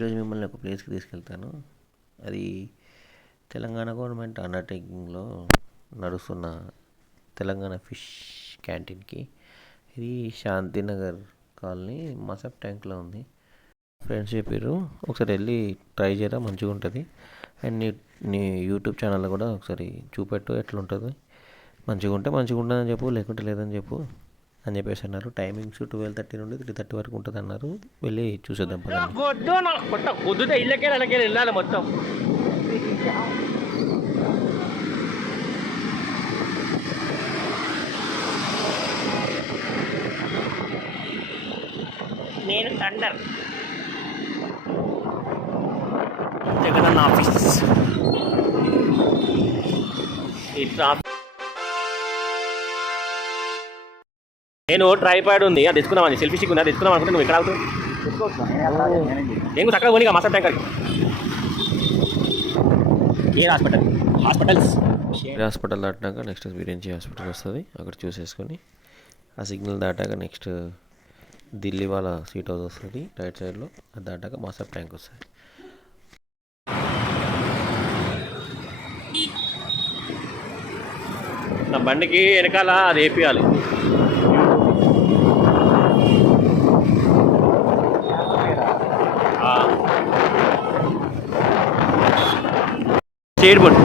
ఈరోజు మిమ్మల్ని ఒక ప్లేస్కి తీసుకెళ్తాను. అది తెలంగాణ గవర్నమెంట్ అండర్టేకింగ్లో నడుస్తున్న తెలంగాణ ఫిష్ క్యాంటీన్కి. ఇది శాంతినగర్ కాలనీ మసప్ ట్యాంక్లో ఉంది. ఫ్రెండ్స్ చెప్పారు ఒకసారి వెళ్ళి ట్రై చేయరా, మంచిగా ఉంటుంది. అండ్ నీ యూట్యూబ్ ఛానల్లో కూడా ఒకసారి చూపెట్టు ఎట్లుంటుంది. మంచిగా ఉంటే మంచిగా ఉంటుందని చెప్పు, లేకుంటే లేదని చెప్పు అని చెప్పేసి అన్నారు. టైమింగ్స్ 12:30 నుండి 3:30 వరకు ఉంటుంది అన్నారు. వెళ్ళి చూసేద్దాం వెళ్ళాలి మొత్తం. నేను థండర్ జగన్ ఆఫీస్. నేను ట్రైపాడ్ ఉంది, అది తెచ్చుకున్నామని సెల్ఫీ స్టిక్ ఉంది, అది తెచ్చుకున్నాం అనుకుంటే నువ్వు ఎక్కడ అవుతావు? నేను చక్కగా పోనీ మసప్ ట్యాంకర్కి. ఏ హాస్పిటల్ దాటినాక నెక్స్ట్ వీరేంచి హాస్పిటల్ వస్తుంది. అక్కడ చూసేసుకొని ఆ సిగ్నల్ దాటాక నెక్స్ట్ ఢిల్లీ వాళ్ళ సీట్ హౌస్ వస్తుంది రైట్ సైడ్లో. అది దాటాక మసప్ ట్యాంక్ వస్తుంది. నా బండికి వెనకాల అది వేపియాలి. స్టేట్ బోర్డ్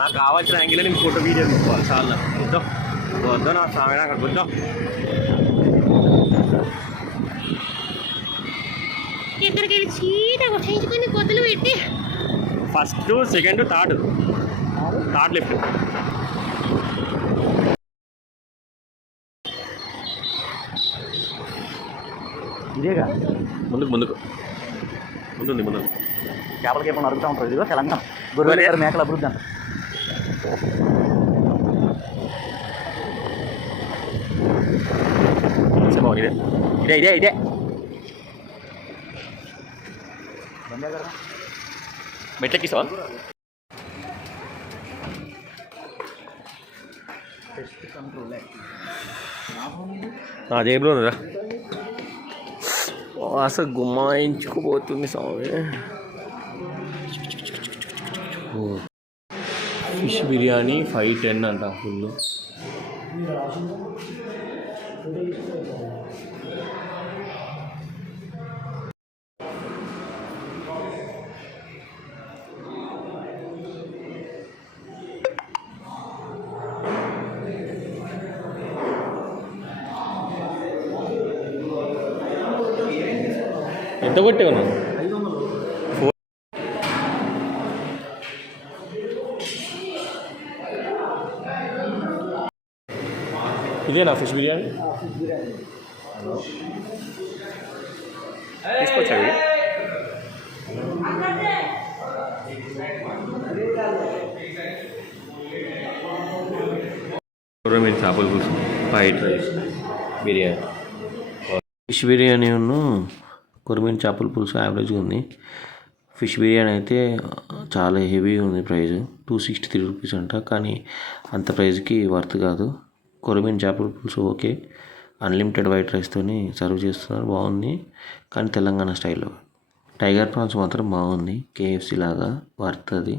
నాకు కావాల్సిన యాంగిల్ నేను ఫోటో వీడియో తీసుకోవాలి. చాలా వద్దాం వద్దాం నా సామె అక్కడ వద్దాం. First second third left. ఇదేగా ముందుకు ముందుకు ముందుంది ముందు చేపల కేపలు అడుగుతూ ఉంటారు. ఇదిగో తెలంగాణ గొర్రెలు మేకల అభివృద్ధి అంట. ఇదే ఇదే ఇదే ఇదే మెట్లెక్కి సార్. జేబులో ఉన్నదా అసలు గుమ్మాయించుకుపోతుంది స్వామి. ఫిష్ బిర్యానీ 510 అంట ఫుల్. ఎంత కొట్టేవు నువ్వు? ఇదేనా ఫిష్ బిర్యానీ? తీసుకొచ్చావి మీరు చేపల పులుసు, fried rice, biryani. Fish biryani కొరమీను చేపల పులుసు యావరేజ్గా ఉంది. ఫిష్ బిర్యానీ అయితే చాలా హెవీ ఉంది. ప్రైస్ 263 రూపీస్ అంట. కానీ అంత ప్రైస్కి వర్త్ కాదు. కొరమీను చేపల పులుసు ఓకే, అన్లిమిటెడ్ వైట్ రైస్తో సర్వ్ చేస్తున్నారు, బాగుంది. కానీ తెలంగాణ స్టైల్లో. టైగర్ ప్రాన్స్ మాత్రం బాగుంది, KFC లాగా వర్త్ అది.